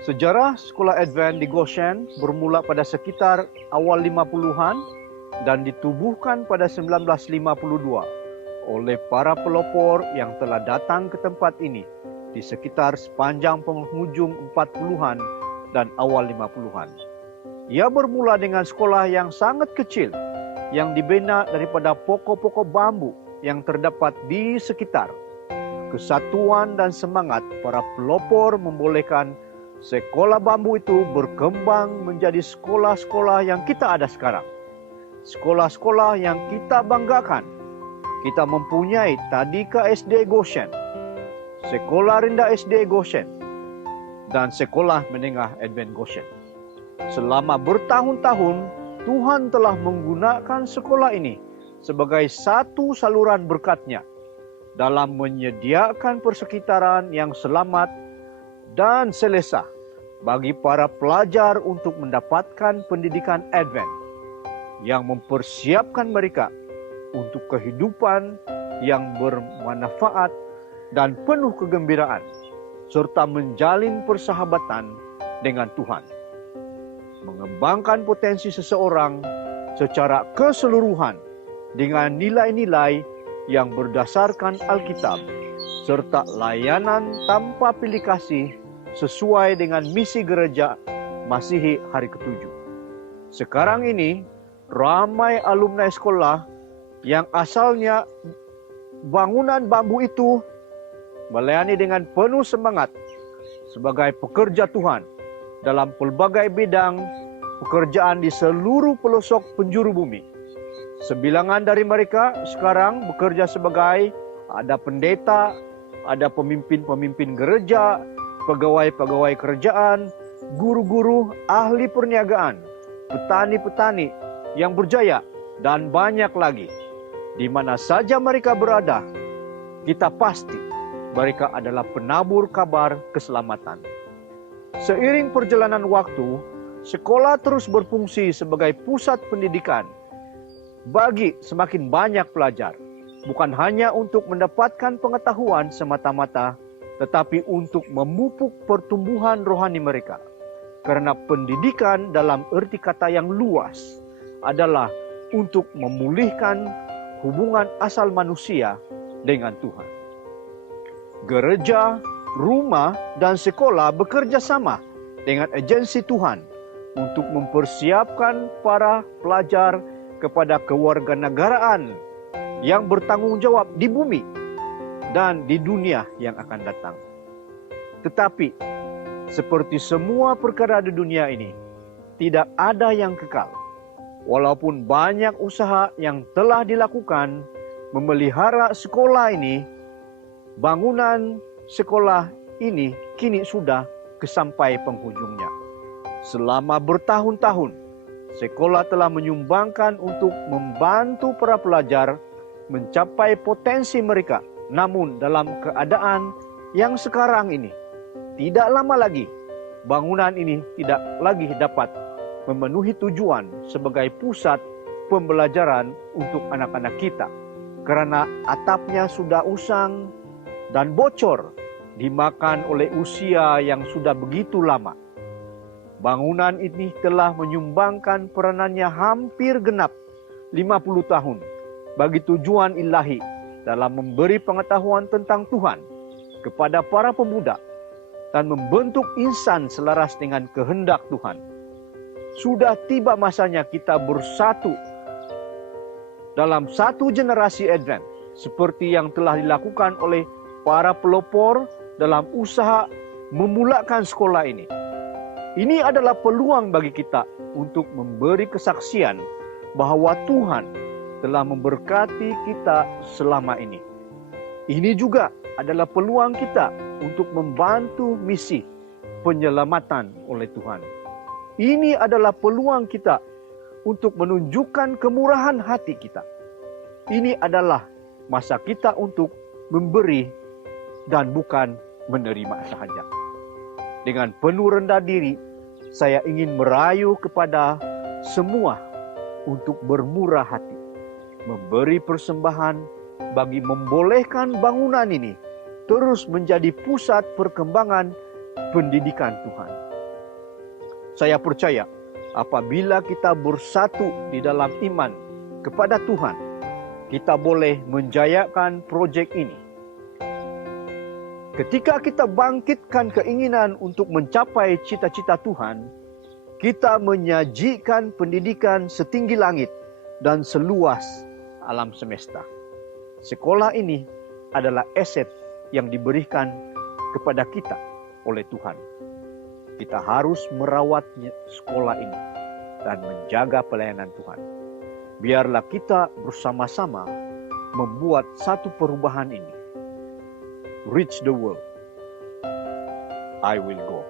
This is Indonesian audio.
Sejarah sekolah Advent di Goshen bermula pada sekitar awal 50-an dan ditubuhkan pada 1952 oleh para pelopor yang telah datang ke tempat ini di sekitar sepanjang penghujung 40-an dan awal 50-an. Ia bermula dengan sekolah yang sangat kecil yang dibina daripada pokok-pokok bambu yang terdapat di sekitar. Kesatuan dan semangat para pelopor membolehkan sekolah bambu itu berkembang menjadi sekolah-sekolah yang kita ada sekarang. Sekolah-sekolah yang kita banggakan. Kita mempunyai Tadika SD Goshen, Sekolah Rendah SD Goshen, dan Sekolah Menengah Advent Goshen. Selama bertahun-tahun, Tuhan telah menggunakan sekolah ini sebagai satu saluran berkat-Nya dalam menyediakan persekitaran yang selamat dan selesa bagi para pelajar untuk mendapatkan pendidikan Advent yang mempersiapkan mereka untuk kehidupan yang bermanfaat dan penuh kegembiraan serta menjalin persahabatan dengan Tuhan. Mengembangkan potensi seseorang secara keseluruhan dengan nilai-nilai yang berdasarkan Alkitab serta layanan tanpa pilih kasih sesuai dengan misi gereja Masihi hari ke-7. Sekarang ini, ramai alumni sekolah yang asalnya bangunan bambu itu melayani dengan penuh semangat sebagai pekerja Tuhan dalam pelbagai bidang pekerjaan di seluruh pelosok penjuru bumi. Sebilangan dari mereka sekarang bekerja sebagai ada pendeta, ada pemimpin-pemimpin gereja, pegawai-pegawai kerajaan, guru-guru, ahli perniagaan, petani-petani yang berjaya, dan banyak lagi. Di mana saja mereka berada, kita pasti mereka adalah penabur kabar keselamatan. Seiring perjalanan waktu, sekolah terus berfungsi sebagai pusat pendidikan bagi semakin banyak pelajar. Bukan hanya untuk mendapatkan pengetahuan semata-mata, tetapi untuk memupuk pertumbuhan rohani mereka. Karena pendidikan dalam erti kata yang luas adalah untuk memulihkan hubungan asal manusia dengan Tuhan. Gereja, rumah, dan sekolah bekerja sama dengan agensi Tuhan untuk mempersiapkan para pelajar kepada kewarganegaraan yang bertanggung jawab di bumi dan di dunia yang akan datang. Tetapi, seperti semua perkara di dunia ini, tidak ada yang kekal. Walaupun banyak usaha yang telah dilakukan memelihara sekolah ini, bangunan sekolah ini kini sudah sampai penghujungnya. Selama bertahun-tahun, sekolah telah menyumbangkan untuk membantu para pelajar mencapai potensi mereka. Namun dalam keadaan yang sekarang ini, tidak lama lagi, bangunan ini tidak lagi dapat memenuhi tujuan sebagai pusat pembelajaran untuk anak-anak kita. Karena atapnya sudah usang dan bocor, dimakan oleh usia yang sudah begitu lama. Bangunan ini telah menyumbangkan peranannya hampir genap 50 tahun bagi tujuan ilahi dalam memberi pengetahuan tentang Tuhan kepada para pemuda dan membentuk insan selaras dengan kehendak Tuhan. Sudah tiba masanya kita bersatu dalam satu generasi Advent seperti yang telah dilakukan oleh para pelopor dalam usaha memulakan sekolah ini. Ini adalah peluang bagi kita untuk memberi kesaksian bahwa Tuhan telah memberkati kita selama ini. Ini juga adalah peluang kita untuk membantu misi penyelamatan oleh Tuhan. Ini adalah peluang kita untuk menunjukkan kemurahan hati kita. Ini adalah masa kita untuk memberi dan bukan menerima sahaja. Dengan penuh rendah diri, saya ingin merayu kepada semua untuk bermurah hati, memberi persembahan bagi membolehkan bangunan ini terus menjadi pusat perkembangan pendidikan Tuhan. Saya percaya apabila kita bersatu di dalam iman kepada Tuhan, kita boleh menjayakan proyek ini. Ketika kita bangkitkan keinginan untuk mencapai cita-cita Tuhan, kita menyajikan pendidikan setinggi langit dan seluas alam semesta. Sekolah ini adalah aset yang diberikan kepada kita oleh Tuhan. Kita harus merawat sekolah ini dan menjaga pelayanan Tuhan. Biarlah kita bersama-sama membuat satu perubahan ini. Reach the world. I will go.